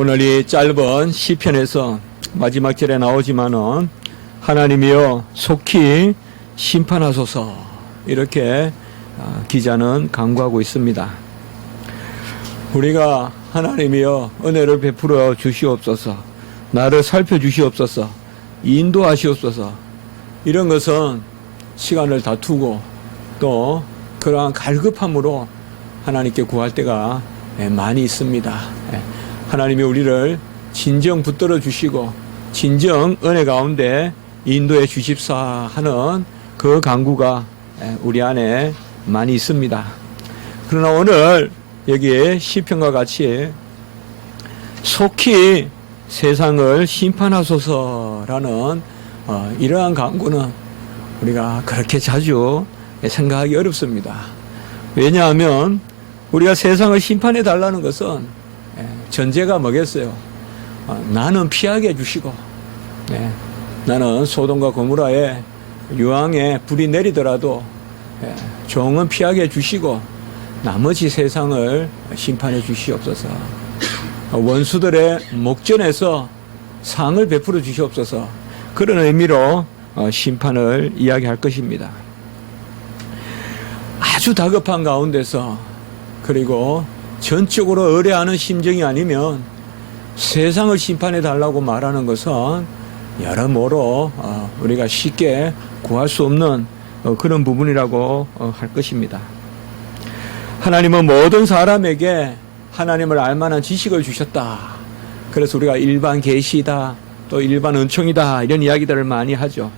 오늘 이 짧은 시편에서 마지막 절에 나오지만은 하나님이여 속히 심판하소서 이렇게 기자는 간구하고 있습니다. 우리가 하나님이여 은혜를 베풀어 주시옵소서, 나를 살펴주시옵소서, 인도하시옵소서, 이런 것은 시간을 다투고 또 그러한 갈급함으로 하나님께 구할 때가 많이 있습니다. 하나님이 우리를 진정 붙들어 주시고 진정 은혜 가운데 인도해 주십사 하는 그 간구가 우리 안에 많이 있습니다. 그러나 오늘 여기에 시편과 같이 속히 세상을 심판하소서라는 이러한 간구는 우리가 그렇게 자주 생각하기 어렵습니다. 왜냐하면 우리가 세상을 심판해 달라는 것은 전제가 뭐겠어요? 나는 피하게 해주시고, 나는 소돔과 고모라에 유황에 불이 내리더라도 종은 피하게 해주시고 나머지 세상을 심판해 주시옵소서. 원수들의 목전에서 상을 베풀어 주시옵소서. 그런 의미로 심판을 이야기할 것입니다. 아주 다급한 가운데서 그리고 전적으로 의뢰하는 심정이 아니면 세상을 심판해 달라고 말하는 것은 여러모로 우리가 쉽게 구할 수 없는 그런 부분이라고 할 것입니다. 하나님은 모든 사람에게 하나님을 알만한 지식을 주셨다. 그래서 우리가 일반 계시다, 또 일반 은총이다, 이런 이야기들을 많이 하죠.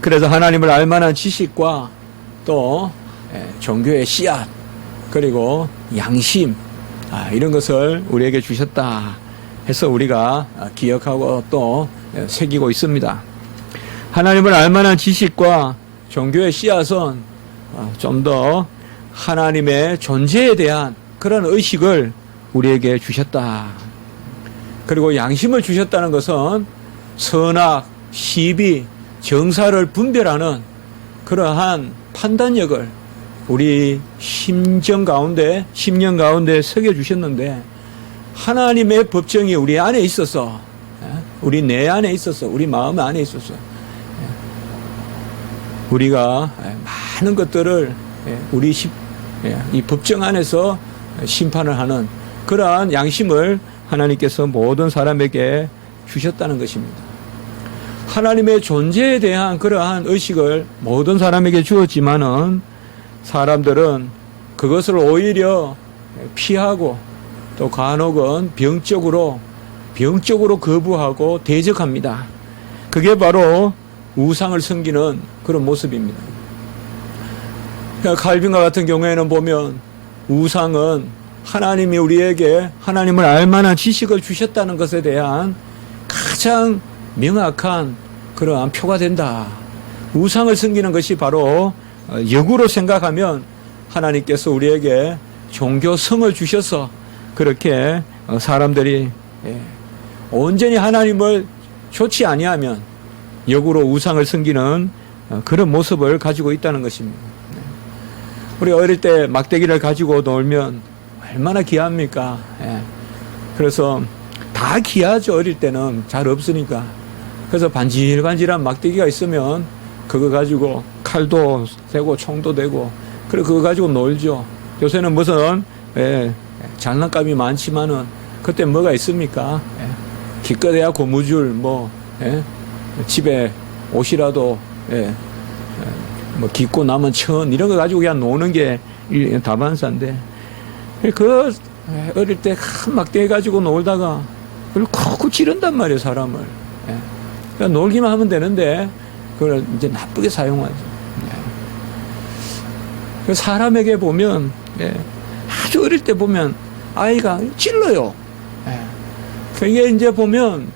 그래서 하나님을 알만한 지식과 또 종교의 씨앗, 그리고 양심, 이런 것을 우리에게 주셨다 해서 우리가 기억하고 또 새기고 있습니다. 하나님을 알만한 지식과 종교의 씨앗은 좀 더 하나님의 존재에 대한 그런 의식을 우리에게 주셨다. 그리고 양심을 주셨다는 것은 선악, 시비, 정사를 분별하는 그러한 판단력을 우리 심령 가운데 새겨주셨는데, 하나님의 법정이 우리 안에 있어서, 우리 내 안에 있어서, 우리 마음 안에 있어서 우리가 많은 것들을 우리 이 법정 안에서 심판을 하는 그러한 양심을 하나님께서 모든 사람에게 주셨다는 것입니다. 하나님의 존재에 대한 그러한 의식을 모든 사람에게 주었지만은 사람들은 그것을 오히려 피하고 또 간혹은 병적으로 거부하고 대적합니다. 그게 바로 우상을 섬기는 그런 모습입니다. 칼빈과 같은 경우에는 보면 우상은 하나님이 우리에게 하나님을 알만한 지식을 주셨다는 것에 대한 가장 명확한 그러한 표가 된다. 우상을 섬기는 것이 바로 역으로 생각하면 하나님께서 우리에게 종교성을 주셔서 그렇게 사람들이 온전히 하나님을 좋지 아니하면 역으로 우상을 섬기는 그런 모습을 가지고 있다는 것입니다. 우리가 어릴 때 막대기를 가지고 놀면 얼마나 귀합니까? 그래서 다 귀하죠. 어릴 때는 잘 없으니까. 그래서 반질반질한 막대기가 있으면 그거 가지고 칼도 되고 총도 되고, 그리고 그거 가지고 놀죠. 요새는 무슨 장난감이 많지만은 그때 뭐가 있습니까? 기껏해야 고무줄, 집에 옷이라도 뭐 깊고 남은 천 이런 거 가지고 그냥 노는 게 다반사인데, 그 어릴 때 큰 막대기 가지고 놀다가 그걸 콕콕 찌른단 말이에요, 사람을. 그냥 놀기만 하면 되는데 그걸 이제 나쁘게 사용하죠. 사람에게 보면 아주 어릴 때 보면 아이가 찔러요. 그게 이제 보면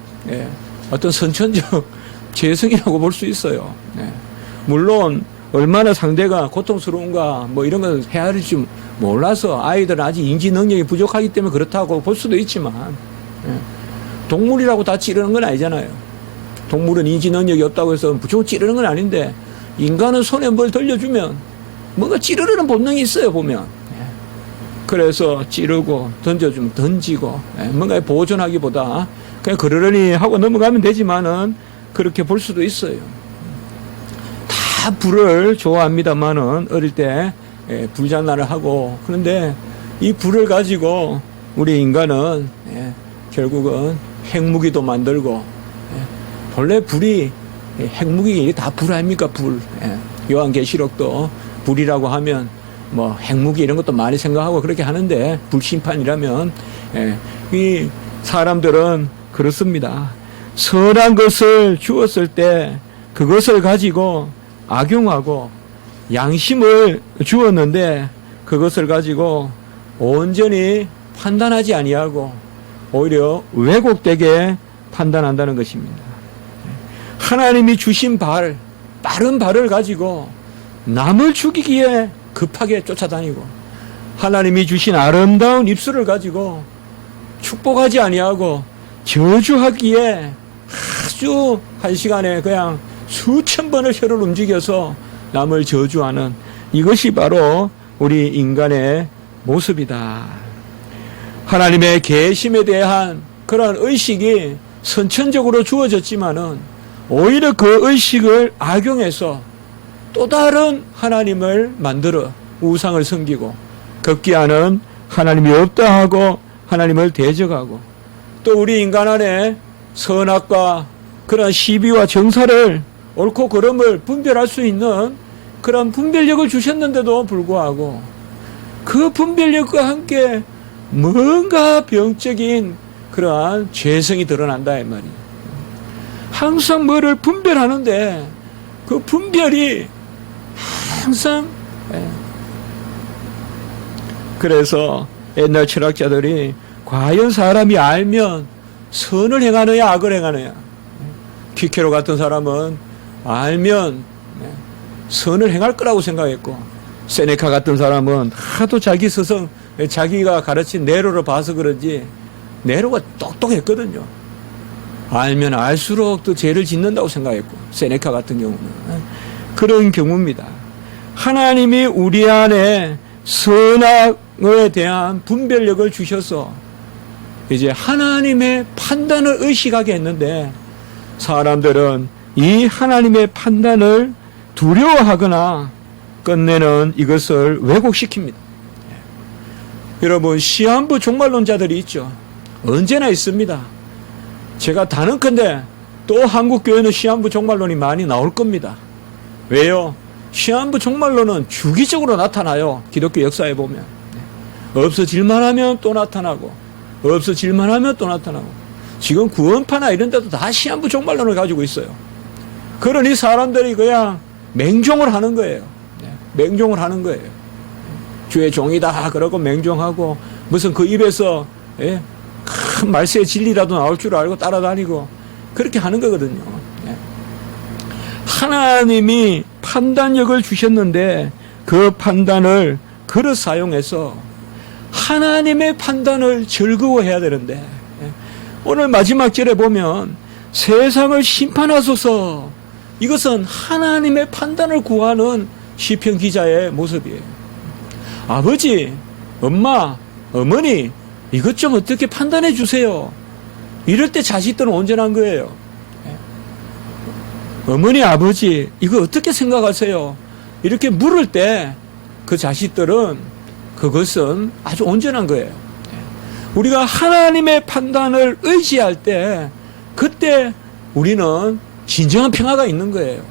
어떤 선천적 재성이라고 볼 수 있어요. 물론 얼마나 상대가 고통스러운가 이런 걸 헤아릴 줄 몰라서 아이들은 아직 인지 능력이 부족하기 때문에 그렇다고 볼 수도 있지만, 동물이라고 다 찌르는 건 아니잖아요. 동물은 인지 능력이 없다고 해서 무조건 찌르는 건 아닌데, 인간은 손에 뭘 들려주면 뭔가 찌르려는 본능이 있어요, 보면. 그래서 찌르고 던져주면 던지고 뭔가 보존하기보다 그냥 그러려니 하고 넘어가면 되지만은 그렇게 볼 수도 있어요. 다 불을 좋아합니다만은 어릴 때 불장난을 하고 그런데 이 불을 가지고 우리 인간은 결국은 핵무기도 만들고 본래 불이 핵무기 다 불 아닙니까 불. 요한계시록도 불이라고 하면 뭐 핵무기 이런 것도 많이 생각하고 그렇게 하는데 불심판이라면 이 사람들은 그렇습니다. 선한 것을 주었을 때 그것을 가지고 악용하고 양심을 주었는데 그것을 가지고 온전히 판단하지 아니하고 오히려 왜곡되게 판단한다는 것입니다. 하나님이 주신 빠른 발을 가지고 남을 죽이기에 급하게 쫓아다니고 하나님이 주신 아름다운 입술을 가지고 축복하지 아니하고 저주하기에 아주 한 시간에 그냥 수천 번을 혀를 움직여서 남을 저주하는 이것이 바로 우리 인간의 모습이다. 하나님의 계심에 대한 그런 의식이 선천적으로 주어졌지만은 오히려 그 의식을 악용해서 또 다른 하나님을 만들어 우상을 섬기고 급기야는 하나님이 없다 하고 하나님을 대적하고 또 우리 인간 안에 선악과 그런 시비와 정사를 옳고 그름을 분별할 수 있는 그런 분별력을 주셨는데도 불구하고 그 분별력과 함께 뭔가 병적인 그러한 죄성이 드러난다 이 말이에요. 항상 뭐를 분별하는데 그 분별이 항상 그래서 옛날 철학자들이 과연 사람이 알면 선을 행하느냐 악을 행하느냐. 키케로 같은 사람은 알면 선을 행할 거라고 생각했고 세네카 같은 사람은 하도 자기 스승 자기가 가르친 네로를 봐서 그런지 네로가 똑똑했거든요. 알면 알수록 더 죄를 짓는다고 생각했고 세네카 같은 경우는 그런 경우입니다. 하나님이 우리 안에 선악에 대한 분별력을 주셔서 이제 하나님의 판단을 의식하게 했는데 사람들은 이 하나님의 판단을 두려워하거나 끝내는 이것을 왜곡시킵니다. 여러분 시한부 종말론자들이 있죠. 언제나 있습니다. 제가 단언컨대 또 한국 교회는 시한부 종말론이 많이 나올 겁니다. 왜요? 시한부 종말론은 주기적으로 나타나요. 기독교 역사에 보면 없어질만 하면 또 나타나고 없어질만 하면 또 나타나고 지금 구원파나 이런 데도 다 시한부 종말론을 가지고 있어요. 그러니 사람들이 그냥 맹종을 하는 거예요. 맹종을 하는 거예요. 주의 종이다 그러고 맹종하고 무슨 그 입에서 큰 말세의 진리라도 나올 줄 알고 따라다니고 그렇게 하는 거거든요. 하나님이 판단력을 주셨는데 그 판단을 그릇 사용해서 하나님의 판단을 즐거워해야 되는데 오늘 마지막 절에 보면 세상을 심판하소서 이것은 하나님의 판단을 구하는 시편 기자의 모습이에요. 아버지, 엄마, 어머니 이것 좀 어떻게 판단해 주세요. 이럴 때 자식들은 온전한 거예요. 어머니, 아버지 이거 어떻게 생각하세요? 이렇게 물을 때 그 자식들은 그것은 아주 온전한 거예요. 우리가 하나님의 판단을 의지할 때 그때 우리는 진정한 평화가 있는 거예요.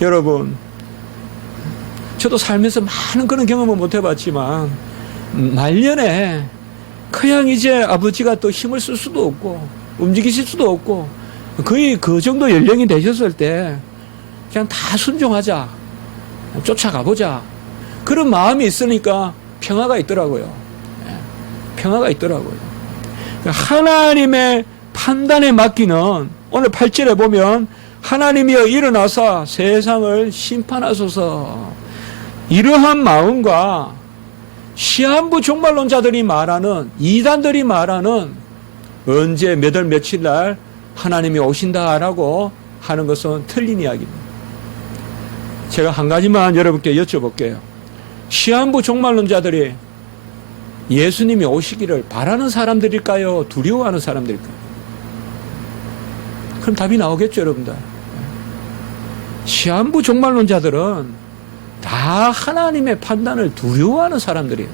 여러분 저도 살면서 많은 그런 경험을 못 해봤지만 말년에 그냥 이제 아버지가 또 힘을 쓸 수도 없고 움직이실 수도 없고 거의 그 정도 연령이 되셨을 때 그냥 다 순종하자 쫓아가보자 그런 마음이 있으니까 평화가 있더라고요. 평화가 있더라고요. 하나님의 판단에 맡기는 오늘 8절에 보면 하나님이여 일어나사 세상을 심판하소서 이러한 마음과 시한부 종말론자들이 말하는 이단들이 말하는 언제 몇 월 며칠 날 하나님이 오신다라고 하는 것은 틀린 이야기입니다. 제가 한 가지만 여러분께 여쭤볼게요. 시한부 종말론자들이 예수님이 오시기를 바라는 사람들일까요? 두려워하는 사람들일까요? 그럼 답이 나오겠죠, 여러분들. 시한부 종말론자들은 다 하나님의 판단을 두려워하는 사람들이에요.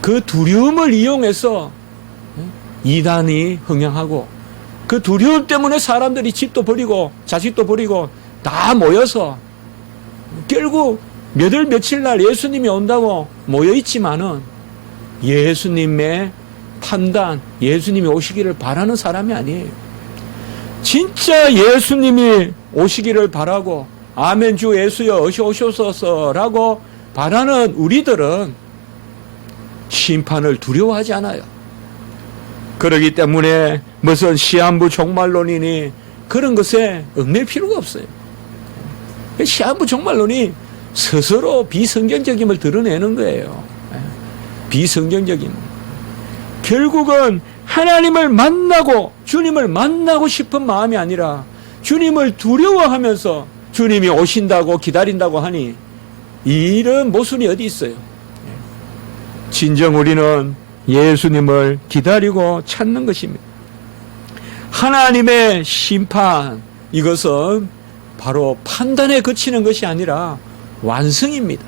그 두려움을 이용해서 이단이 흥행하고, 그 두려움 때문에 사람들이 집도 버리고 자식도 버리고 다 모여서 결국 몇 월 며칠 날 예수님이 온다고 모여 있지만은 예수님의 판단, 예수님이 오시기를 바라는 사람이 아니에요. 진짜 예수님이 오시기를 바라고 아멘 주 예수여 어시 오셔서라고 바라는 우리들은 심판을 두려워하지 않아요. 그렇기 때문에 무슨 시한부 종말론이니 그런 것에 얽맬 필요가 없어요. 시한부 종말론이 스스로 비성경적임을 드러내는 거예요. 비성경적임. 결국은 하나님을 만나고 주님을 만나고 싶은 마음이 아니라 주님을 두려워하면서 주님이 오신다고 기다린다고 하니 이런 모순이 어디 있어요. 진정 우리는 예수님을 기다리고 찾는 것입니다. 하나님의 심판, 이것은 바로 판단에 그치는 것이 아니라 완성입니다.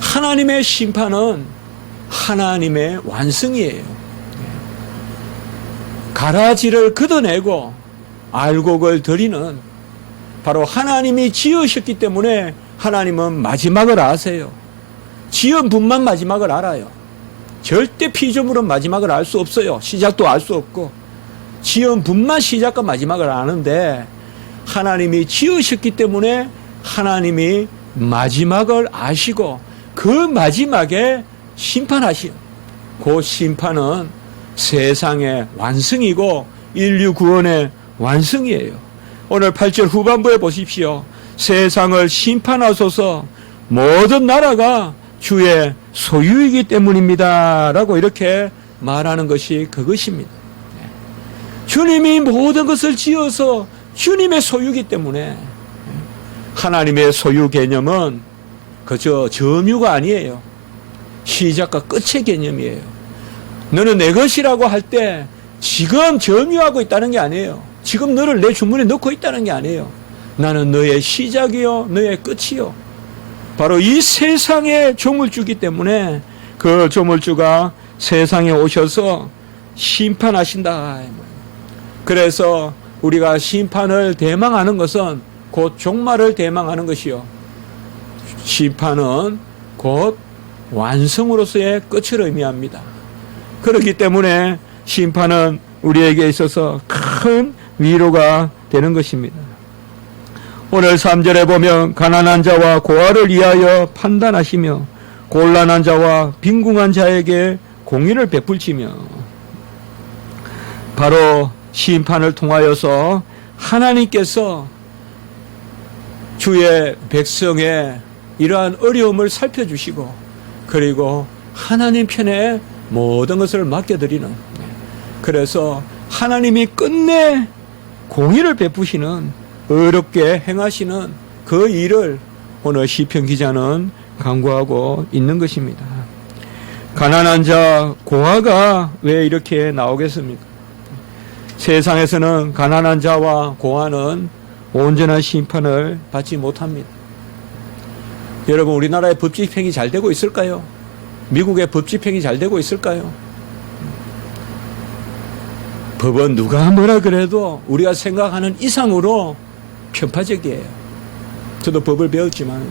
하나님의 심판은 하나님의 완성이에요. 가라지를 걷어내고 알곡을 드리는, 바로 하나님이 지으셨기 때문에 하나님은 마지막을 아세요. 지은 분만 마지막을 알아요. 절대 피조물은 마지막을 알 수 없어요. 시작도 알 수 없고 지은 분만 시작과 마지막을 아는데, 하나님이 지으셨기 때문에 하나님이 마지막을 아시고 그 마지막에 심판하시오. 그 심판은 세상의 완성이고 인류 구원의 완성이에요. 오늘 8절 후반부에 보십시오. 세상을 심판하소서, 모든 나라가 주의 소유이기 때문입니다 라고 이렇게 말하는 것이 그것입니다. 주님이 모든 것을 지어서 주님의 소유이기 때문에, 하나님의 소유 개념은 그저 점유가 아니에요. 시작과 끝의 개념이에요. 너는 내 것이라고 할 때 지금 점유하고 있다는 게 아니에요. 지금 너를 내 주문에 넣고 있다는 게 아니에요. 나는 너의 시작이요 너의 끝이요. 바로 이 세상에 조물주기 때문에 그 조물주가 세상에 오셔서 심판하신다. 그래서 우리가 심판을 대망하는 것은 곧 종말을 대망하는 것이요, 심판은 곧 완성으로서의 끝을 의미합니다. 그렇기 때문에 심판은 우리에게 있어서 큰 위로가 되는 것입니다. 오늘 3절에 보면 가난한 자와 고아를 위하여 판단하시며 곤란한 자와 빈궁한 자에게 공의를 베풀시며, 바로 심판을 통하여서 하나님께서 주의 백성의 이러한 어려움을 살펴주시고, 그리고 하나님 편에 모든 것을 맡겨드리는, 그래서 하나님이 끝내 공의를 베푸시는, 어렵게 행하시는 그 일을 오늘 시편 기자는 강구하고 있는 것입니다. 가난한 자, 고아가 왜 이렇게 나오겠습니까? 세상에서는 가난한 자와 고아는 온전한 심판을 받지 못합니다. 여러분, 우리나라의 법 집행이 잘 되고 있을까요? 미국의 법 집행이 잘 되고 있을까요? 법은 누가 뭐라 그래도 우리가 생각하는 이상으로 편파적이에요. 저도 법을 배웠지만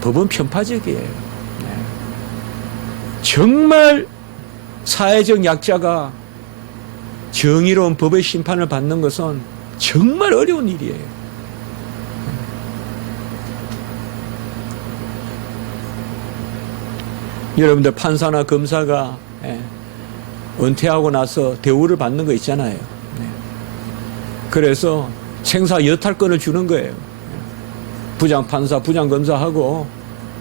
법은 편파적이에요. 정말 사회적 약자가 정의로운 법의 심판을 받는 것은 정말 어려운 일이에요. 여러분들, 판사나 검사가 은퇴하고 나서 대우를 받는 거 있잖아요. 그래서 생사 여탈권을 주는 거예요. 부장판사, 부장검사하고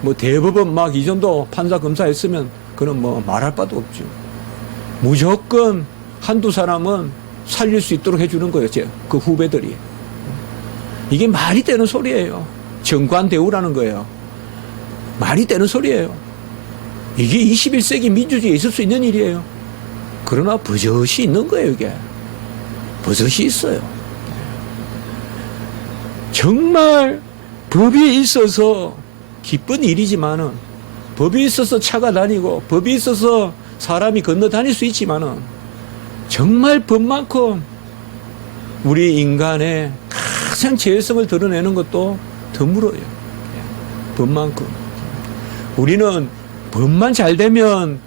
뭐 대법원 막 이 정도 판사 검사 했으면 그건 뭐 말할 바도 없죠. 무조건 한두 사람은 살릴 수 있도록 해주는 거예요. 그 후배들이. 이게 말이 되는 소리예요. 정관 대우라는 거예요. 말이 되는 소리예요. 이게 21세기 민주주의에 있을 수 있는 일이에요. 그러나 버젓이 있는 거예요, 이게. 버젓이 있어요. 정말 법이 있어서 기쁜 일이지만은, 법이 있어서 차가 다니고 법이 있어서 사람이 건너 다닐 수 있지만은, 정말 법만큼 우리 인간의 가장 죄성을 드러내는 것도 드물어요. 법만큼. 우리는 법만 잘 되면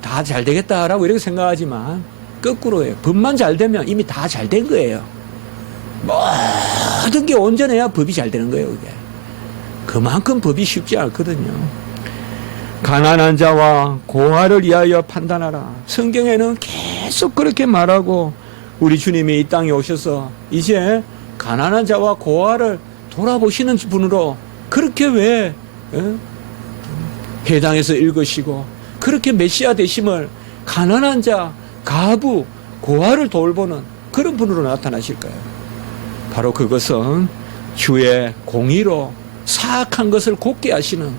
다 잘 되겠다라고 이렇게 생각하지만 거꾸로예요. 법만 잘 되면 이미 다 잘 된 거예요. 모든 게 온전해야 법이 잘 되는 거예요, 그게. 그만큼 법이 쉽지 않거든요. 가난한 자와 고아를 위하여 판단하라. 성경에는 계속 그렇게 말하고, 우리 주님이 이 땅에 오셔서 이제 가난한 자와 고아를 돌아보시는 분으로 그렇게 왜 회당에서 읽으시고, 그렇게 메시아 되심을 가난한 자, 가부, 고아를 돌보는 그런 분으로 나타나실까요? 바로 그것은 주의 공의로 사악한 것을 곱게 하시는,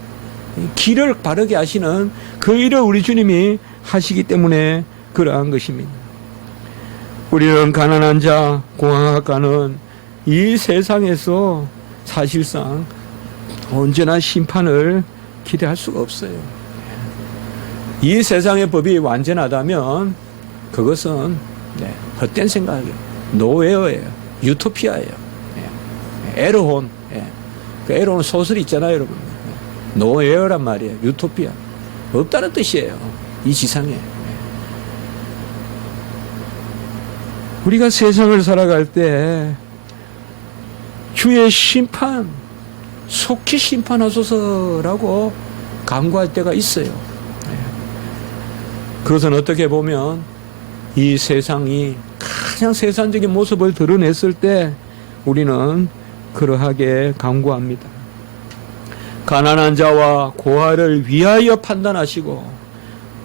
길을 바르게 하시는 그 일을 우리 주님이 하시기 때문에 그러한 것입니다. 우리는 가난한 자, 고아가는 이 세상에서 사실상 언제나 심판을 기대할 수가 없어요. 이 세상의 법이 완전하다면 그것은 헛된 생각이에요. 노웨어예요. 유토피아예요. 에르혼. 그 에르혼 소설 있잖아요, 여러분. 노웨어란 말이에요. 유토피아. 없다는 뜻이에요. 이 지상에. 우리가 세상을 살아갈 때 주의 심판, 속히 심판하소서라고 간구할 때가 있어요. 그것은 어떻게 보면 이 세상이 가장 세상적인 모습을 드러냈을 때 우리는 그러하게 간구합니다. 가난한 자와 고아를 위하여 판단하시고,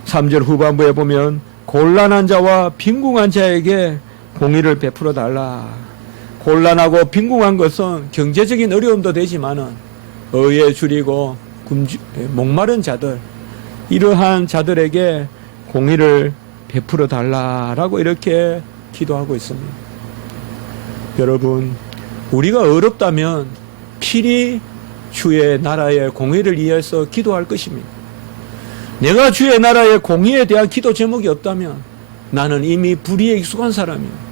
3절 후반부에 보면 곤란한 자와 빈궁한 자에게 공의를 베풀어 달라. 곤란하고 빈궁한 것은 경제적인 어려움도 되지만은 의에 줄이고 목마른 자들, 이러한 자들에게 공의를 베풀어 달라라고 이렇게 기도하고 있습니다. 여러분, 우리가 어렵다면 필히 주의 나라의 공의를 위해서 기도할 것입니다. 내가 주의 나라의 공의에 대한 기도 제목이 없다면 나는 이미 불의에 익숙한 사람이에요.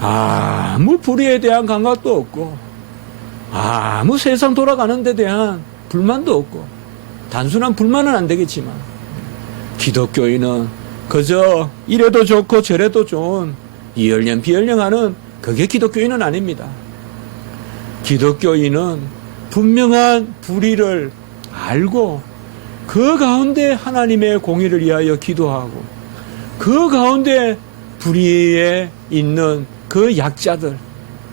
아무 불의에 대한 감각도 없고, 아무 세상 돌아가는 데 대한 불만도 없고, 단순한 불만은 안 되겠지만, 기독교인은 그저 이래도 좋고 저래도 좋은 이열령 비열령하는 그게 기독교인은 아닙니다. 기독교인은 분명한 불의를 알고 그 가운데 하나님의 공의를 위하여 기도하고, 그 가운데 불의에 있는 그 약자들,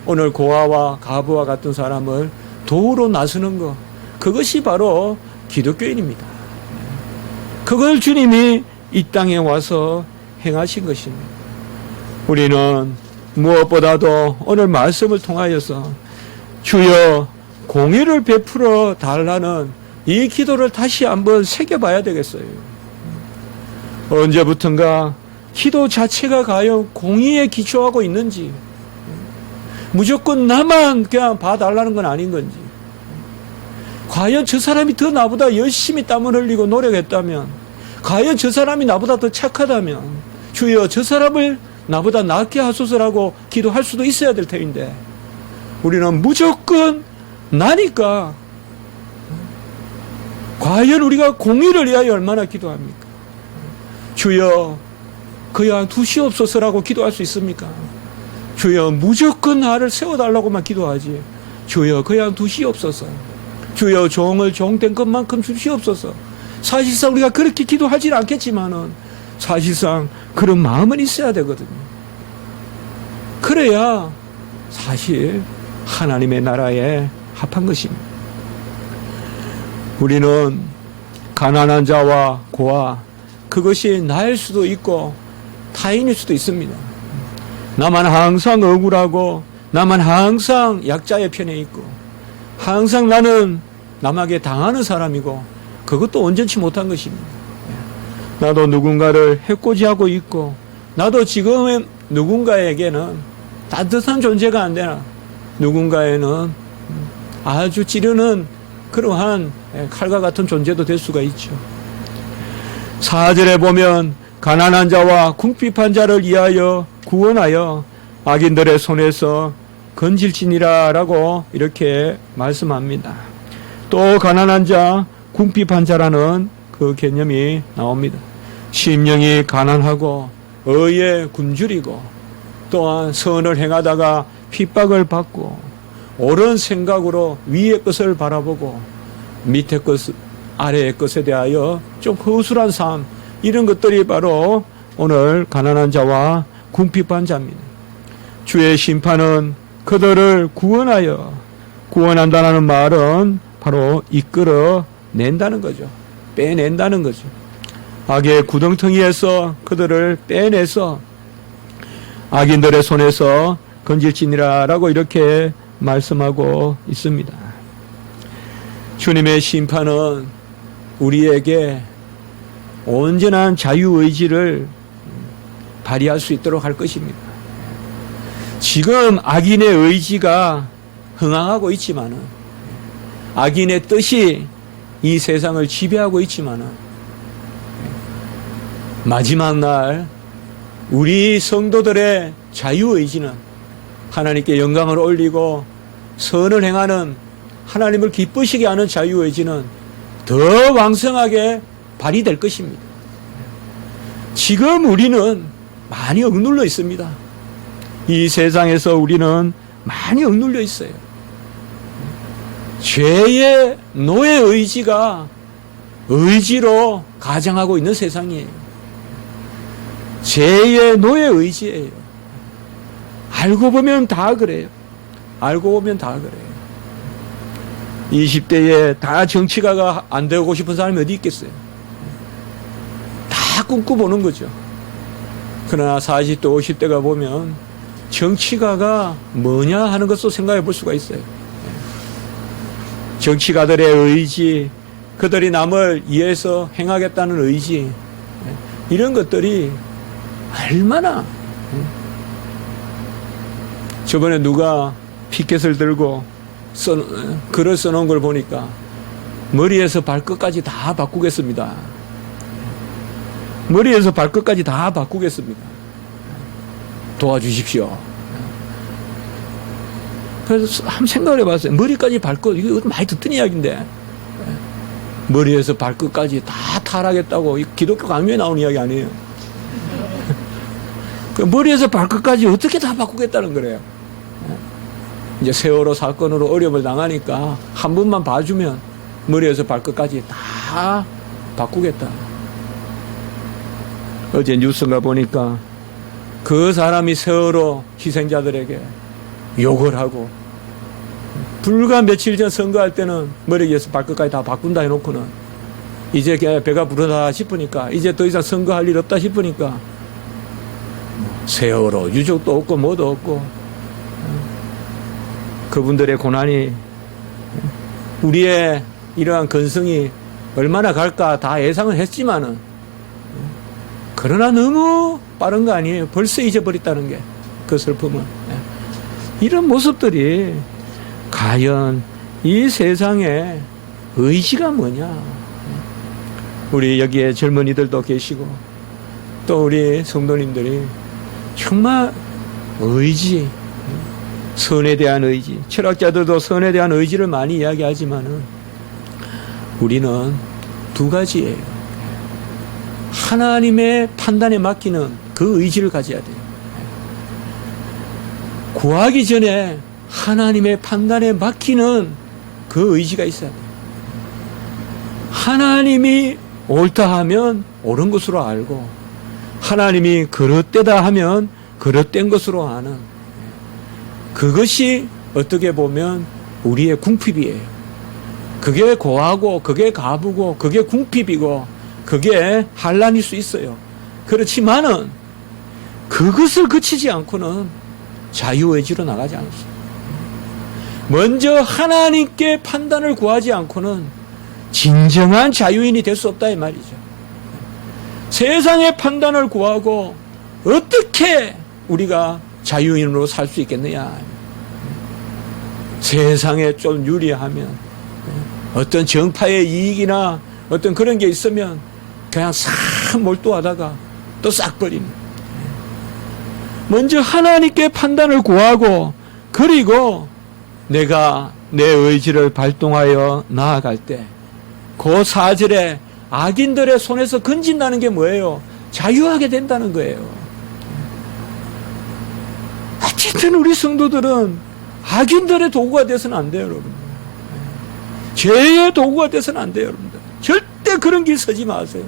오늘 고아와 가부와 같은 사람을 도우러 나서는 것, 그것이 바로 기독교인입니다. 그걸 주님이 이 땅에 와서 행하신 것입니다. 우리는 무엇보다도 오늘 말씀을 통하여서 주여 공의를 베풀어 달라는 이 기도를 다시 한번 새겨봐야 되겠어요. 언제부턴가 기도 자체가 과연 공의에 기초하고 있는지, 무조건 나만 그냥 봐달라는 건 아닌 건지, 과연 저 사람이 더 나보다 열심히 땀을 흘리고 노력했다면, 과연 저 사람이 나보다 더 착하다면 주여 저 사람을 나보다 낫게 하소서라고 기도할 수도 있어야 될 터인데, 우리는 무조건 나니까 과연 우리가 공의를 위하여 얼마나 기도합니까? 주여 그야 두시옵소서라고 기도할 수 있습니까? 주여 무조건 나를 세워달라고만 기도하지, 주여 그야 두시옵소서, 주여 종을 종된 것만큼 주시옵소서. 사실상 우리가 그렇게 기도하지는 않겠지만은 사실상 그런 마음은 있어야 되거든요. 그래야 사실 하나님의 나라에 합한 것입니다. 우리는 가난한 자와 고아, 그것이 나일 수도 있고 타인일 수도 있습니다. 나만 항상 억울하고, 나만 항상 약자의 편에 있고, 항상 나는 남에게 당하는 사람이고, 그것도 온전치 못한 것입니다. 나도 누군가를 해코지하고 있고, 나도 지금은 누군가에게는 따뜻한 존재가 안 되나, 누군가에는 아주 찌르는 그러한 칼과 같은 존재도 될 수가 있죠. 4절에 보면 가난한 자와 궁핍한 자를 위하여 구원하여 악인들의 손에서 건질지니라 라고 이렇게 말씀합니다. 또 가난한 자, 궁핍한 자라는 그 개념이 나옵니다. 심령이 가난하고 의에 굶주리고 또한 선을 행하다가 핍박을 받고 옳은 생각으로 위의 것을 바라보고 밑의 것, 아래의 것에 대하여 좀 허술한 삶, 이런 것들이 바로 오늘 가난한 자와 궁핍한 자입니다. 주의 심판은 그들을 구원하여, 구원한다는 말은 바로 이끌어 낸다는 거죠. 빼낸다는 거죠. 악의 구덩텅이에서 그들을 빼내서 악인들의 손에서 건질지니라 라고 이렇게 말씀하고 있습니다. 주님의 심판은 우리에게 온전한 자유의지를 발휘할 수 있도록 할 것입니다. 지금 악인의 의지가 흥황하고 있지만은, 악인의 뜻이 이 세상을 지배하고 있지만은, 마지막 날 우리 성도들의 자유의지는 하나님께 영광을 올리고 선을 행하는, 하나님을 기쁘시게 하는 자유의지는 더 왕성하게 발휘될 것입니다. 지금 우리는 많이 억눌러 있습니다. 이 세상에서 우리는 많이 억눌려 있어요. 죄의 노예 의지가 의지로 가장하고 있는 세상이에요. 죄의 노예 의지예요. 알고 보면 다 그래요. 알고 보면 다 그래요. 20대에 다 정치가가 안 되고 싶은 사람이 어디 있겠어요? 다 꿈꿔보는 거죠. 그러나 40대, 50대가 보면 정치가가 뭐냐 하는 것도 생각해 볼 수가 있어요. 정치가들의 의지, 그들이 남을 위해서 행하겠다는 의지, 이런 것들이 얼마나, 저번에 누가 피켓을 들고 글을 써놓은 걸 보니까 머리에서 발끝까지 다 바꾸겠습니다. 머리에서 발끝까지 다 바꾸겠습니다. 도와주십시오. 그래서 한번 생각을 해봤어요. 머리까지 발끝, 이거 많이 듣던 이야기인데, 머리에서 발끝까지 다 탈하겠다고, 기독교 강요에 나오는 이야기 아니에요. 머리에서 발끝까지 어떻게 다 바꾸겠다는 거래요. 이제 세월호 사건으로 어려움을 당하니까 한 번만 봐주면 머리에서 발끝까지 다 바꾸겠다. 어제 뉴스인가 보니까 그 사람이 세월호 희생자들에게 욕을 하고, 불과 며칠 전 선거할 때는 머리에서 발끝까지 다 바꾼다 해놓고는 이제 배가 부르다 싶으니까, 이제 더 이상 선거할 일 없다 싶으니까 세월호 유족도 없고 뭐도 없고, 그분들의 고난이, 우리의 이러한 근성이 얼마나 갈까 다 예상은 했지만은, 그러나 너무 빠른 거 아니에요. 벌써 잊어버렸다는 게, 그 슬픔은. 이런 모습들이 과연 이 세상에 의지가 뭐냐. 우리 여기에 젊은이들도 계시고 또 우리 성도님들이 정말 의지, 선에 대한 의지, 철학자들도 선에 대한 의지를 많이 이야기하지만은 우리는 두 가지예요. 하나님의 판단에 맡기는 그 의지를 가져야 돼요. 구하기 전에 하나님의 판단에 맡기는 그 의지가 있어야 돼요. 하나님이 옳다 하면 옳은 것으로 알고, 하나님이 그릇되다 하면 그릇된 것으로 아는, 그것이 어떻게 보면 우리의 궁핍이에요. 그게 고하고 그게 가부고 그게 궁핍이고 그게 환난일 수 있어요. 그렇지만은 그것을 그치지 않고는 자유의지로 나가지 않습니다. 먼저 하나님께 판단을 구하지 않고는 진정한 자유인이 될 수 없다 이 말이죠. 세상의 판단을 구하고 어떻게 우리가 자유인으로 살 수 있겠느냐. 세상에 좀 유리하면, 어떤 정파의 이익이나 어떤 그런 게 있으면 그냥 싹 몰두하다가 또 싹 버립니다. 먼저 하나님께 판단을 구하고, 그리고 내가 내 의지를 발동하여 나아갈 때 그 4절에 악인들의 손에서 건진다는 게 뭐예요? 자유하게 된다는 거예요. 어쨌든 우리 성도들은 악인들의 도구가 돼서는 안 돼요, 여러분. 죄의 도구가 돼서는 안 돼요, 여러분들. 절대 그런 길 서지 마세요.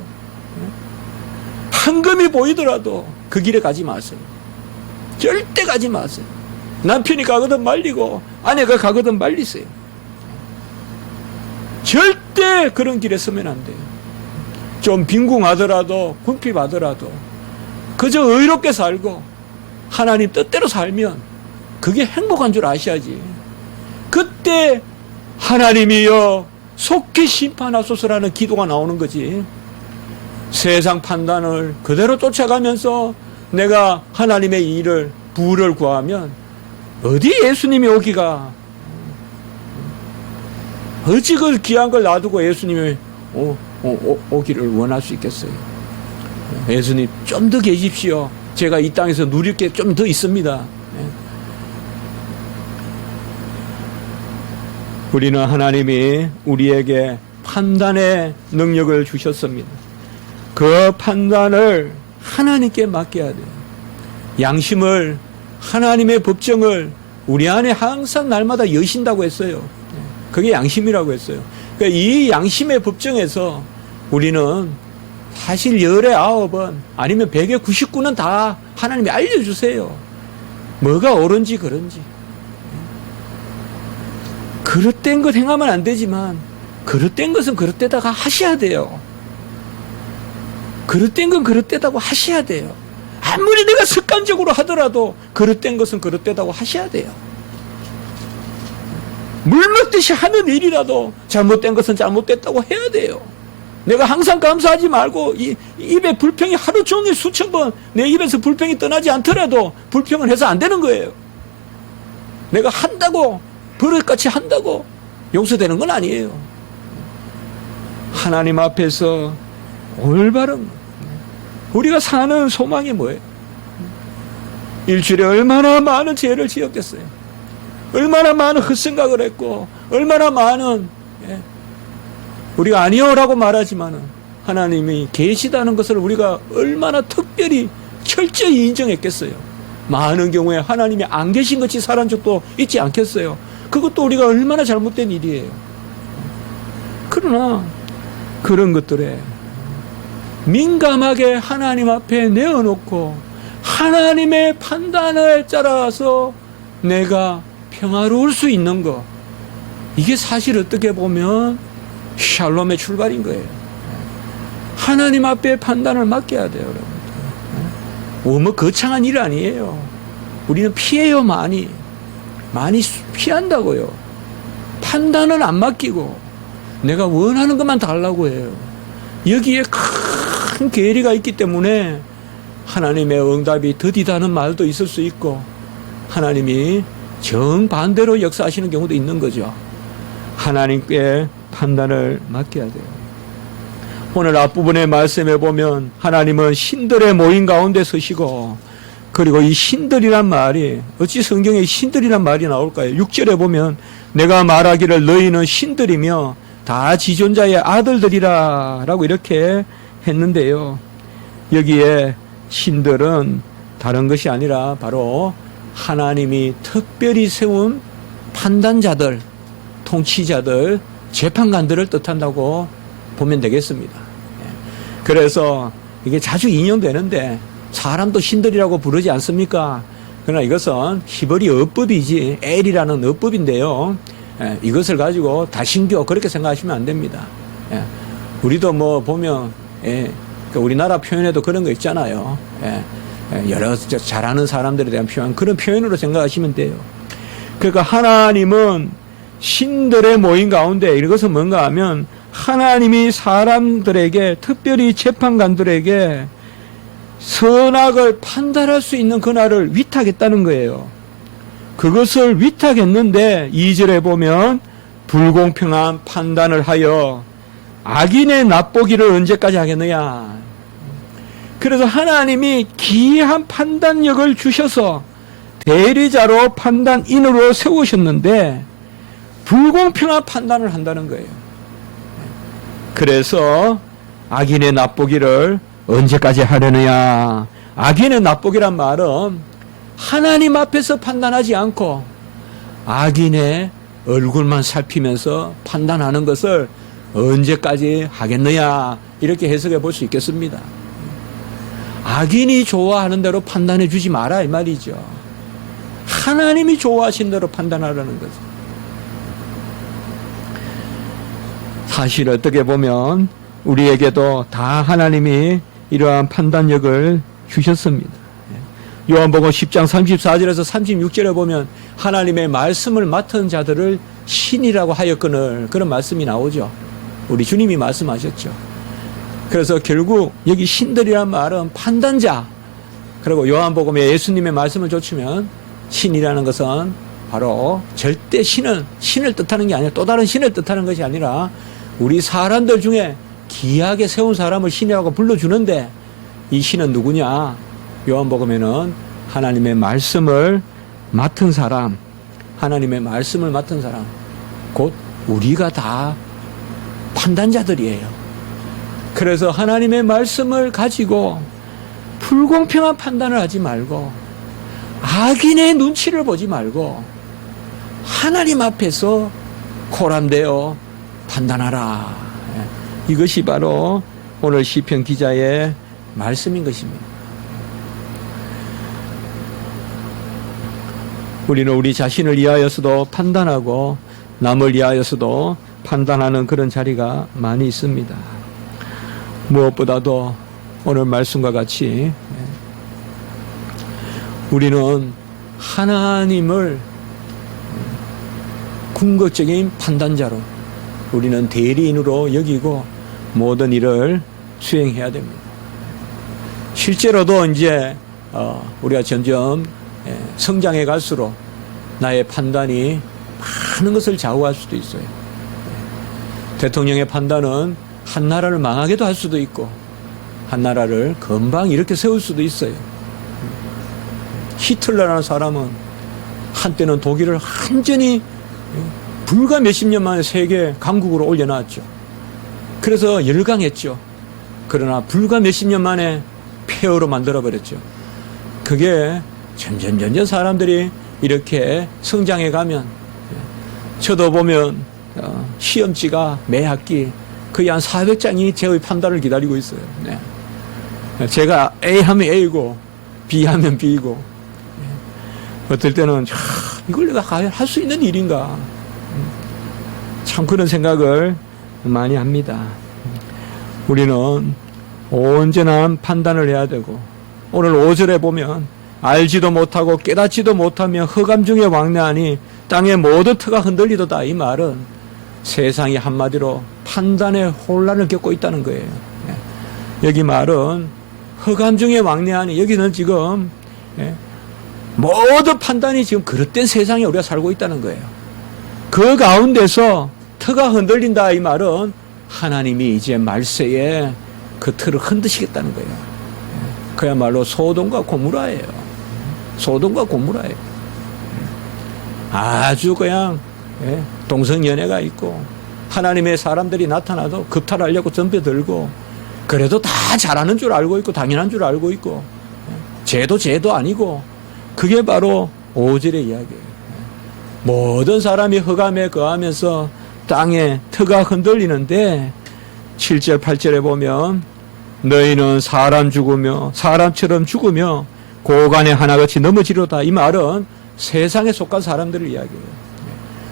황금이 보이더라도 그 길에 가지 마세요. 절대 가지 마세요. 남편이 가거든 말리고 아내가 가거든 말리세요. 절대 그런 길에 서면 안 돼요. 좀 빈궁하더라도 궁핍하더라도 그저 의롭게 살고 하나님 뜻대로 살면 그게 행복한 줄 아셔야지. 그때 하나님이여 속히 심판하소서라는 기도가 나오는 거지. 세상 판단을 그대로 쫓아가면서 내가 하나님의 일을 부를 구하면 어디 예수님이 오기가, 어찌 그 귀한 걸 놔두고 예수님이 오기를 원할 수 있겠어요. 예수님 좀 더 계십시오. 제가 이 땅에서 누릴 게 좀 더 있습니다. 우리는 하나님이 우리에게 판단의 능력을 주셨습니다. 그 판단을 하나님께 맡겨야 돼요. 양심을, 하나님의 법정을 우리 안에 항상 날마다 여신다고 했어요. 그게 양심이라고 했어요. 그러니까 이 양심의 법정에서 우리는 사실 10의 9은 아니면 100의 99는 다 하나님이 알려주세요. 뭐가 옳은지 그런지. 그릇된 것 행하면 안 되지만 그릇된 것은 그릇되다가 하셔야 돼요. 그릇된 건 그릇되다고 하셔야 돼요. 아무리 내가 습관적으로 하더라도 그릇된 것은 그릇되다고 하셔야 돼요. 물 먹듯이 하는 일이라도 잘못된 것은 잘못됐다고 해야 돼요. 내가 항상 감사하지 말고 입에 불평이 하루 종일 수천 번 내 입에서 불평이 떠나지 않더라도 불평을 해서 안 되는 거예요. 내가 한다고 버릇같이 한다고 용서되는 건 아니에요. 하나님 앞에서 올바른, 우리가 사는 소망이 뭐예요? 일주일에 얼마나 많은 죄를 지었겠어요. 얼마나 많은 헛생각을 했고 얼마나 많은, 우리가 아니요라고 말하지만은 하나님이 계시다는 것을 우리가 얼마나 특별히 철저히 인정했겠어요. 많은 경우에 하나님이 안 계신 것이 살은 적도 있지 않겠어요. 그것도 우리가 얼마나 잘못된 일이에요. 그러나 그런 것들에 민감하게 하나님 앞에 내어놓고 하나님의 판단에 따라서 내가 평화로울 수 있는 것, 이게 사실 어떻게 보면 샬롬의 출발인 거예요. 하나님 앞에 판단을 맡겨야 돼요, 여러분들. 뭐 거창한 일 아니에요. 우리는 피해요, 많이 피한다고요. 판단은 안 맡기고 내가 원하는 것만 달라고 해요. 여기에 큰 계리가 있기 때문에 하나님의 응답이 더디다는 말도 있을 수 있고 하나님이 정반대로 역사하시는 경우도 있는 거죠. 하나님께 판단을 맡겨야 돼요. 오늘 앞부분의 말씀에 보면 하나님은 신들의 모임 가운데 서시고, 그리고 이 신들이란 말이 어찌 성경에 신들이란 말이 나올까요? 6절에 보면 내가 말하기를 너희는 신들이며 다 지존자의 아들들이라 라고 이렇게 했는데요. 여기에 신들은 다른 것이 아니라 바로 하나님이 특별히 세운 판단자들, 통치자들, 재판관들을 뜻한다고 보면 되겠습니다. 그래서 이게 자주 인용되는데 사람도 신들이라고 부르지 않습니까? 그러나 이것은 히브리 어법이지 엘이라는 어법인데요. 이것을 가지고 다신교 그렇게 생각하시면 안 됩니다. 우리도 뭐 보면 우리나라 표현에도 그런 거 있잖아요. 여러 잘하는 사람들에 대한 표현, 그런 표현으로 생각하시면 돼요. 그러니까 하나님은 신들의 모임 가운데, 이것은 뭔가 하면 하나님이 사람들에게, 특별히 재판관들에게 선악을 판단할 수 있는 권한을 위탁했다는 거예요. 그것을 위탁했는데 2절에 보면 불공평한 판단을 하여 악인의 납보기를 언제까지 하겠느냐. 그래서 하나님이 기이한 판단력을 주셔서 대리자로 판단인으로 세우셨는데 불공평한 판단을 한다는 거예요. 그래서 악인의 납보기를 언제까지 하려느냐. 악인의 납보기란 말은 하나님 앞에서 판단하지 않고 악인의 얼굴만 살피면서 판단하는 것을 언제까지 하겠느냐, 이렇게 해석해 볼 수 있겠습니다. 악인이 좋아하는 대로 판단해 주지 마라, 이 말이죠. 하나님이 좋아하신 대로 판단하라는 거죠. 사실 어떻게 보면 우리에게도 다 하나님이 이러한 판단력을 주셨습니다. 요한복음 10장 34절에서 36절에 보면 하나님의 말씀을 맡은 자들을 신이라고 하였거늘, 그런 말씀이 나오죠. 우리 주님이 말씀하셨죠. 그래서 결국 여기 신들이란 말은 판단자, 그리고 요한복음에 예수님의 말씀을 좇으면 신이라는 것은 바로 절대 신을 뜻하는 게 아니라, 또 다른 신을 뜻하는 것이 아니라 우리 사람들 중에 기이하게 세운 사람을 신이라고 불러주는데, 이 신은 누구냐? 요한복음에는 하나님의 말씀을 맡은 사람, 하나님의 말씀을 맡은 사람, 곧 우리가 다 판단자들이에요. 그래서 하나님의 말씀을 가지고 불공평한 판단을 하지 말고 악인의 눈치를 보지 말고 하나님 앞에서 코람되어 판단하라. 이것이 바로 오늘 시편 기자의 말씀인 것입니다. 우리는 우리 자신을 위하여서도 판단하고 남을 위하여서도 판단하는 그런 자리가 많이 있습니다. 무엇보다도 오늘 말씀과 같이 우리는 하나님을 궁극적인 판단자로, 우리는 대리인으로 여기고 모든 일을 수행해야 됩니다. 실제로도 이제 우리가 점점 성장해 갈수록 나의 판단이 많은 것을 좌우할 수도 있어요. 대통령의 판단은 한 나라를 망하게도 할 수도 있고 한 나라를 금방 이렇게 세울 수도 있어요. 히틀러라는 사람은 한때는 독일을 완전히 불과 몇십 년 만에 세계 강국으로 올려놨죠. 그래서 열강했죠. 그러나 불과 몇십 년 만에 폐허로 만들어버렸죠. 그게 점점 사람들이 이렇게 성장해 가면, 저도 보면 시험지가 매 학기 거의 한 400장이 제의 판단을 기다리고 있어요. 네. 제가 A 하면 A고 B 하면 B고, 어떨 때는 이걸 내가 과연 할 수 있는 일인가, 참 그런 생각을 많이 합니다. 우리는 온전한 판단을 해야 되고, 오늘 5절에 보면 알지도 못하고 깨닫지도 못하며 흑암 중에 왕래하니 땅의 모든 터가 흔들리도다, 이 말은 세상이 한마디로 판단의 혼란을 겪고 있다는 거예요. 여기 말은 흑암 중에 왕래하니, 여기는 지금 모든 판단이 지금 그릇된 세상에 우리가 살고 있다는 거예요. 그 가운데서 터가 흔들린다, 이 말은 하나님이 이제 말세에 그 틀을 흔드시겠다는 거예요. 그야말로 소돔과 고모라예요. 소돔과 고모라예요. 아주 그냥 동성연애가 있고 하나님의 사람들이 나타나도 급탈하려고 덤벼들고, 그래도 다 잘하는 줄 알고 있고 당연한 줄 알고 있고, 죄도 아니고, 그게 바로 5절의 이야기예요. 모든 사람이 흑암에 거하면서 땅에 터가 흔들리는데 7절 8절에 보면 너희는 사람처럼 죽으며 고간의 하나같이 넘어지로다, 이 말은 세상에 속한 사람들을 이야기해요.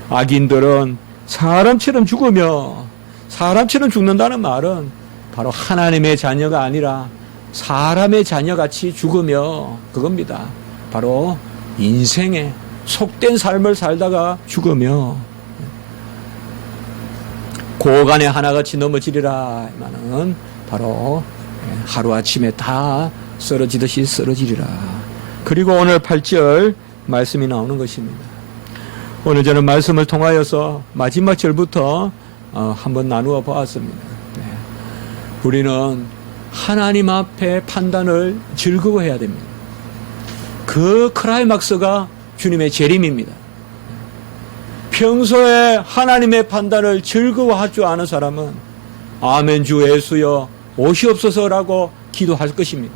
악인들은 사람처럼 죽으며, 사람처럼 죽는다는 말은 바로 하나님의 자녀가 아니라 사람의 자녀같이 죽으며, 그겁니다. 바로 인생에 속된 삶을 살다가 죽으며 고간에 하나같이 넘어지리라. 이만은 바로 하루아침에 다 쓰러지듯이 쓰러지리라. 그리고 오늘 8절 말씀이 나오는 것입니다. 오늘 저는 말씀을 통하여서 마지막 절부터 한번 나누어 보았습니다. 우리는 하나님 앞에 판단을 즐거워해야 됩니다. 그 클라이막스가 주님의 재림입니다. 평소에 하나님의 판단을 즐거워할 줄 아는 사람은 아멘 주 예수여 오시옵소서라고 기도할 것입니다.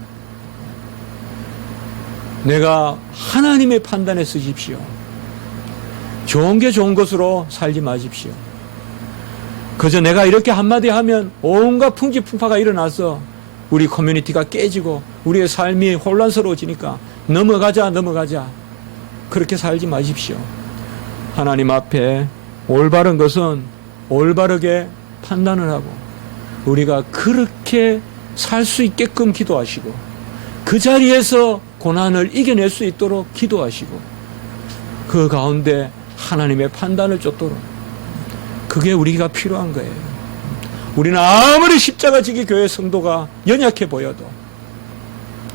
내가 하나님의 판단에 쓰십시오. 좋은 게 좋은 것으로 살지 마십시오. 그저 내가 이렇게 한마디 하면 온갖 풍지풍파가 일어나서 우리 커뮤니티가 깨지고 우리의 삶이 혼란스러워지니까 넘어가자 그렇게 살지 마십시오. 하나님 앞에 올바른 것은 올바르게 판단을 하고 우리가 그렇게 살 수 있게끔 기도하시고 그 자리에서 고난을 이겨낼 수 있도록 기도하시고 그 가운데 하나님의 판단을 쫓도록 그게 우리가 필요한 거예요. 우리는 아무리 십자가 지기 교회 성도가 연약해 보여도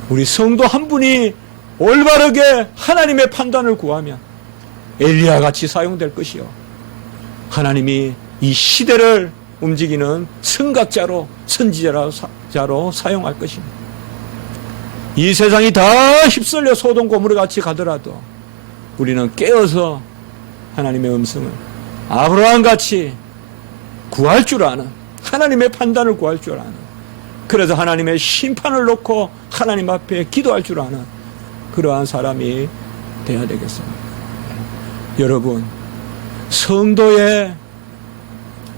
우리 성도 한 분이 올바르게 하나님의 판단을 구하면 엘리야 같이 사용될 것이요. 하나님이 이 시대를 움직이는 선각자로 선지자로 사용할 것입니다. 이 세상이 다 휩쓸려 소돔 고모라 같이 가더라도 우리는 깨어서 하나님의 음성을 아브라함 같이 구할 줄 아는 하나님의 판단을 구할 줄 아는 그래서 하나님의 심판을 놓고 하나님 앞에 기도할 줄 아는 그러한 사람이 되어야 되겠습니다. 여러분, 성도의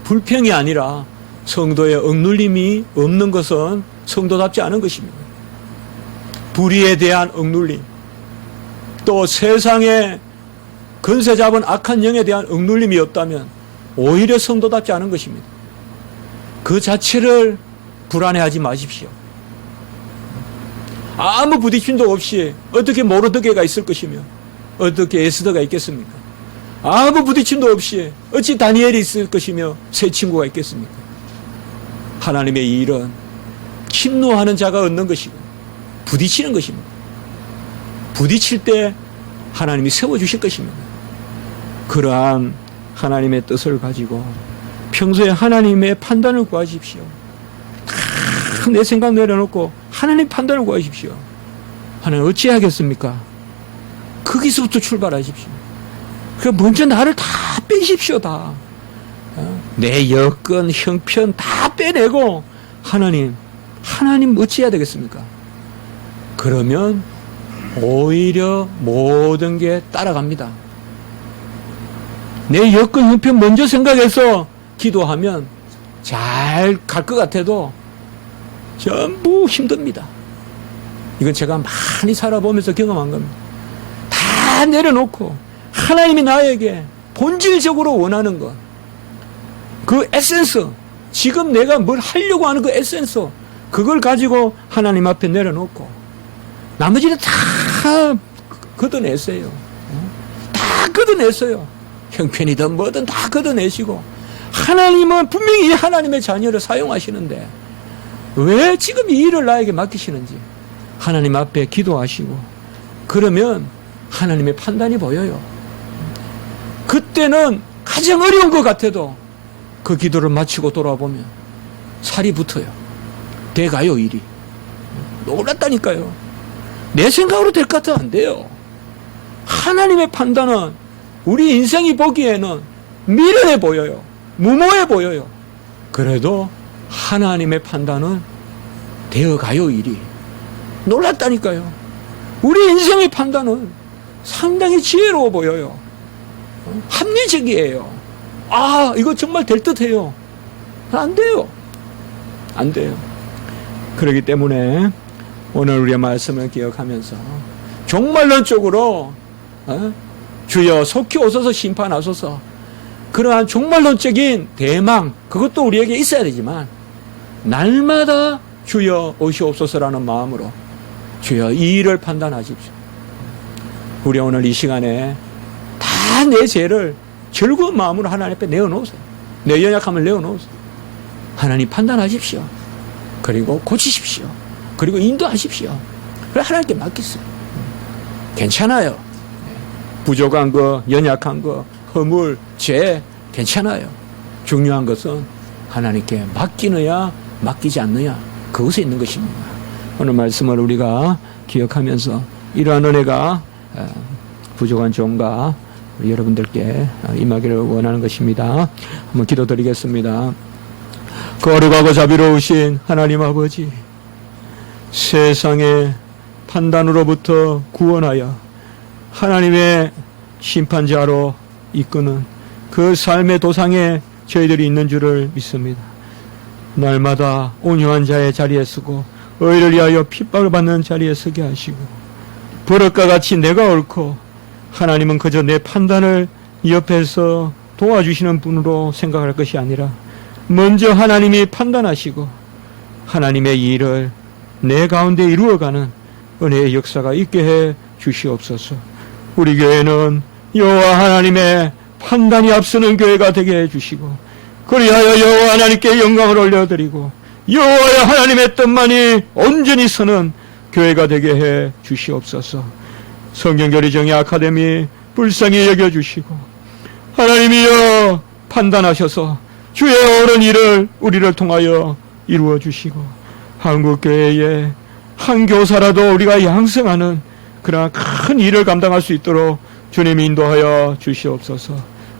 불평이 아니라 성도의 억눌림이 없는 것은 성도답지 않은 것입니다. 불의에 대한 억눌림, 또 세상에 건세 잡은 악한 영에 대한 억눌림이 없다면 오히려 성도답지 않은 것입니다. 그 자체를 불안해하지 마십시오. 아무 부딪힘도 없이 어떻게 모르드게가 있을 것이며 어떻게 에스더가 있겠습니까? 아무 부딪힘도 없이 어찌 다니엘이 있을 것이며 세 친구가 있겠습니까? 하나님의 이 일은 침노하는 자가 얻는 것이고 부딪히는 것입니다. 부딪힐 때 하나님이 세워주실 것입니다. 그러한 하나님의 뜻을 가지고 평소에 하나님의 판단을 구하십시오. 내 생각 내려놓고 하나님 판단을 구하십시오. 하나님 어찌하겠습니까? 거기서부터 출발하십시오. 그러니까 먼저 나를 다 빼십시오. 다. 내 여건, 형편 다 빼내고 하나님 어찌해야 되겠습니까? 그러면 오히려 모든 게 따라갑니다. 내 여건, 형편 먼저 생각해서 기도하면 잘 갈 것 같아도 전부 힘듭니다. 이건 제가 많이 살아보면서 경험한 겁니다. 다 내려놓고 하나님이 나에게 본질적으로 원하는 것, 그 에센스, 지금 내가 뭘 하려고 하는 그 에센스, 그걸 가지고 하나님 앞에 내려놓고 나머지는 다 걷어냈어요. 다 걷어냈어요. 형편이든 뭐든 다 걷어내시고 하나님은 분명히 하나님의 자녀를 사용하시는데 왜 지금 이 일을 나에게 맡기시는지 하나님 앞에 기도하시고 그러면 하나님의 판단이 보여요. 그때는 가장 어려운 것 같아도 그 기도를 마치고 돌아보면 살이 붙어요. 돼가요, 일이. 놀랐다니까요. 내 생각으로 될 것 같아도 안 돼요. 하나님의 판단은 우리 인생이 보기에는 미련해 보여요. 무모해 보여요. 그래도 하나님의 판단은 되어가요, 일이. 놀랐다니까요. 우리 인생의 판단은 상당히 지혜로워 보여요. 합리적이에요. 아, 이거 정말 될 듯해요. 안 돼요. 안 돼요. 그렇기 때문에 오늘 우리의 말씀을 기억하면서 종말론적으로 주여 속히 오소서 심판하소서 그러한 종말론적인 대망 그것도 우리에게 있어야 되지만 날마다 주여 오시옵소서라는 마음으로 주여 이 일을 판단하십시오. 우리 오늘 이 시간에 다 내 죄를 즐거운 마음으로 하나님 앞에 내어놓으세요. 내 연약함을 내어놓으세요. 하나님 판단하십시오. 그리고 고치십시오. 그리고 인도하십시오. 그래 하나님께 맡기세요. 괜찮아요. 부족한 거, 연약한 거, 허물, 죄 괜찮아요. 중요한 것은 하나님께 맡기느냐 맡기지 않느냐 그것에 있는 것입니다. 오늘 말씀을 우리가 기억하면서 이러한 은혜가 부족한 종과 여러분들께 임하기를 원하는 것입니다. 한번 기도드리겠습니다. 거룩하고 자비로우신 하나님 아버지, 세상의 판단으로부터 구원하여 하나님의 심판자로 이끄는 그 삶의 도상에 저희들이 있는 줄을 믿습니다. 날마다 온유한 자의 자리에 서고 의를 위하여 핍박을 받는 자리에 서게 하시고, 버릇과 같이 내가 옳고 하나님은 그저 내 판단을 옆에서 도와주시는 분으로 생각할 것이 아니라 먼저 하나님이 판단하시고 하나님의 일을 내 가운데 이루어가는 은혜의 역사가 있게 해 주시옵소서. 우리 교회는 여호와 하나님의 판단이 앞서는 교회가 되게 해 주시고, 그리하여 여호와 하나님께 영광을 올려드리고 여호와 하나님의 뜻만이 온전히 서는 교회가 되게 해 주시옵소서. 성경교리정의 아카데미 불쌍히 여겨주시고 하나님이여 판단하셔서 주의 옳은 일을 우리를 통하여 이루어 주시고, 한국교회의 한 교사라도 우리가 양성하는 그러한 큰 일을 감당할 수 있도록 주님 인도하여 주시옵소서.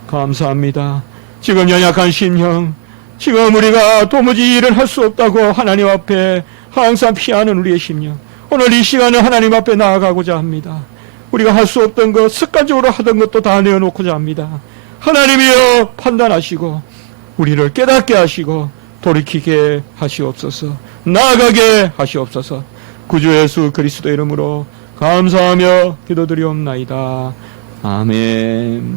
감사합니다. 지금 연약한 심령, 지금 우리가 도무지 일을 할 수 없다고 하나님 앞에 항상 피하는 우리의 심령, 오늘 이 시간에 하나님 앞에 나아가고자 합니다. 우리가 할 수 없던 것, 습관적으로 하던 것도 다 내어놓고자 합니다. 하나님이여 판단하시고 우리를 깨닫게 하시고 돌이키게 하시옵소서. 나아가게 하시옵소서. 구주 예수 그리스도 이름으로 감사하며 기도드리옵나이다. 아멘.